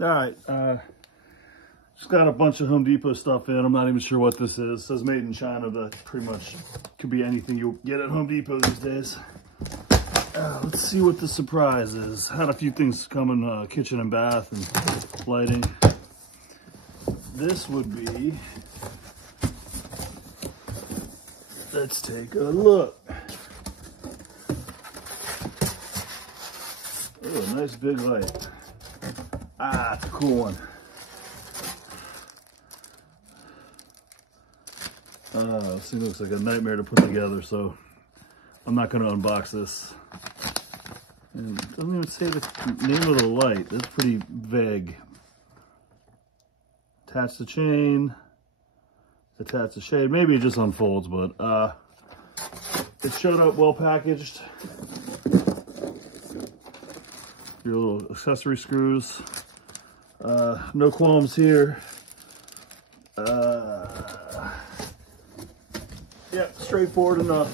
All right, just got a bunch of Home Depot stuff in. I'm not even sure what this is. It says made in China, but pretty much could be anything you'll get at Home Depot these days. Let's see what the surprise is. Had a few things come in kitchen and bath and lighting. This would be, let's take a look. Oh, a nice big light. Ah, it's a cool one. This thing looks like a nightmare to put together, so I'm not going to unbox this. And it doesn't even say the name of the light. That's pretty vague. Attach the chain, attach the shade. Maybe it just unfolds, but it showed up well packaged. Your little accessory screws. No qualms here. Yeah, straightforward enough.